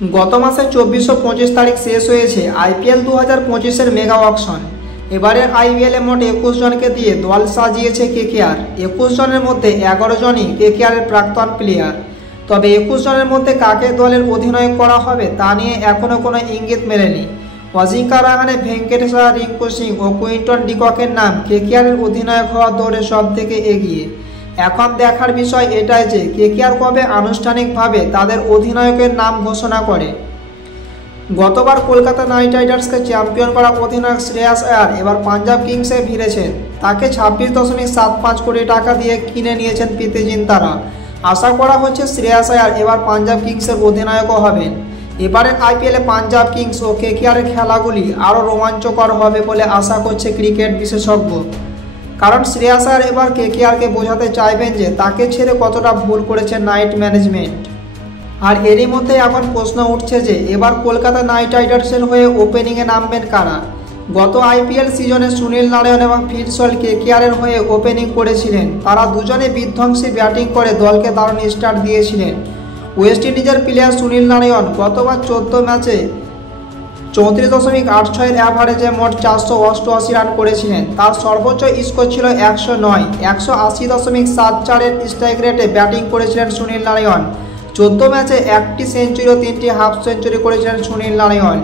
গত মাসে 24-25 তারিখ শেষ হয়েছে আইপিএল 2025-এর মেগা অকশন। এবারের আইপিএলে মোট 21 জনকে দিয়ে দল সাজিয়েছে কেকেআর। 21 জনের মধ্যে 11 জনই কেকেআরের প্রাক্তন প্লেয়ার। তবে 21 জনের মধ্যে কাকে দলের অধিনায়ক করা হবে তা নিয়ে এখনও কোনো ইঙ্গিত মেলেনি। অজিঙ্কা রাহানে, ভেঙ্কটেশ, রিঙ্কু সিং ও কুইন্টন ডিককের নাম কেকেআরের অধিনায়ক হওয়ার দৌড়ে সব থেকে এগিয়ে। এখন দেখার বিষয় এটাই যে কেকেআর কবে আনুষ্ঠানিকভাবে তাদের অধিনায়কের নাম ঘোষণা করে। গতবার কলকাতা নাইট রাইডার্সকে চ্যাম্পিয়ন করা অধিনায়ক শ্রেয়াস আয়ার এবার পাঞ্জাব কিংসে ভিড়েছেন। তাকে 26.75 কোটি টাকা দিয়ে কিনে নিয়েছেন প্রীতি জিন্তারা। আশা করা হচ্ছে শ্রেয়াস আয়ার এবার পাঞ্জাব কিংসের অধিনায়কও হবেন। এবারের আইপিএলে পাঞ্জাব কিংস ও কেকেআরের খেলাগুলি আরও রোমাঞ্চকর হবে বলে আশা করছে ক্রিকেট বিশেষজ্ঞ। কারণ শ্রেয়াস আয়ার এবার কেকেআরকে বোঝাতে চাইবেন যে তাকে ছেড়ে কতটা ভুল করেছে নাইট ম্যানেজমেন্ট। আর এরই মধ্যে এখন প্রশ্ন উঠছে যে এবার কলকাতা নাইট রাইডার্সের হয়ে ওপেনিংয়ে নামবেন কারা। গত আইপিএল সিজনে সুনীল নারায়ণ এবং ফিল সল্ট কেকেআরের হয়ে ওপেনিং করেছিলেন। তারা দুজনে বিধ্বংসী ব্যাটিং করে দলকে দারুণ স্টার্ট দিয়েছিলেন। ওয়েস্ট ইন্ডিজের প্লেয়ার সুনীল নারায়ণ গতবার 14 ম্যাচে 34.86 অ্যাভারেজে মোট 488 রান করেছিলেন। তার সর্বোচ্চ স্কোর ছিল 109। 180.74 স্ট্রাইক রেটে ব্যাটিং করেছিলেন সুনীল নারায়ণ। 14 ম্যাচে 1টি সেঞ্চুরি ও 3টি হাফ সেঞ্চুরি করেছিলেন সুনীল নারায়ণ।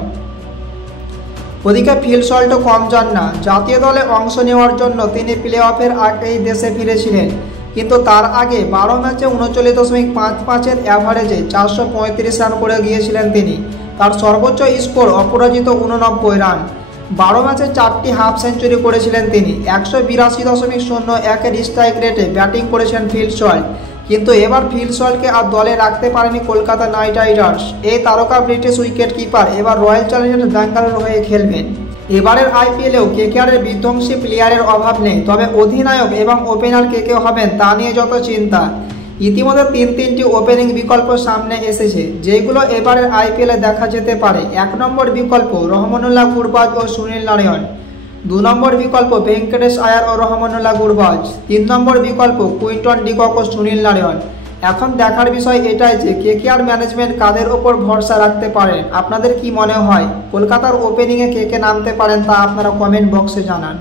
ওদিকে ফিল সল্টও কম যান না। জাতীয় দলে অংশ নেওয়ার জন্য তিনি প্লে অফের আগেই দেশে ফিরেছিলেন, কিন্তু তার আগে 12 ম্যাচে 39.55 অ্যাভারেজে 435 রান করে গিয়েছিলেন তিনি। তার সর্বোচ্চ স্কোর অপরাজিত 89 রান। 12 ম্যাচে 4টি হাফ সেঞ্চুরি করেছিলেন তিনি। 182.01 স্ট্রাইক রেটে ব্যাটিং করেছেন ফিল সল্ট, কিন্তু এবার ফিল সল্টকে আর দলে রাখতে পারেনি কলকাতা নাইট রাইডার্স। এই তারকা ব্রিটিশ উইকেট কিপার এবার রয়্যাল চ্যালেঞ্জার্স ব্যাঙ্গালোর হয়ে খেলবেন। এবারের আইপিএলেও কেকেআরের বিধ্বংসী প্লেয়ারের অভাব নেই, তবে অধিনায়ক এবং ওপেনার কে হবেন তা নিয়ে যত চিন্তা। ইতিমধ্যে তিনটি ওপেনিং বিকল্প সামনে এসেছে, যেগুলো এবারের আইপিএলে দেখা যেতে পারে। 1 নম্বর বিকল্প রহমানুল্লাহ গুরবাজ ও সুনীল নারায়ণ। 2 নম্বর বিকল্প ভেঙ্কটেশ আয়ার ও রহমানুল্লাহ গুরবাজ। 3 নম্বর বিকল্প কুইন্টন ডিকক ও সুনীল নারায়ণ। এখন দেখার বিষয় এটাই যে কেকেআর ম্যানেজমেন্ট কাদের ওপর ভরসা রাখতে পারেন। আপনাদের কি মনে হয় কলকাতার ওপেনিংয়ে কে নামতে পারেন তা আপনারা কমেন্ট বক্সে জানান।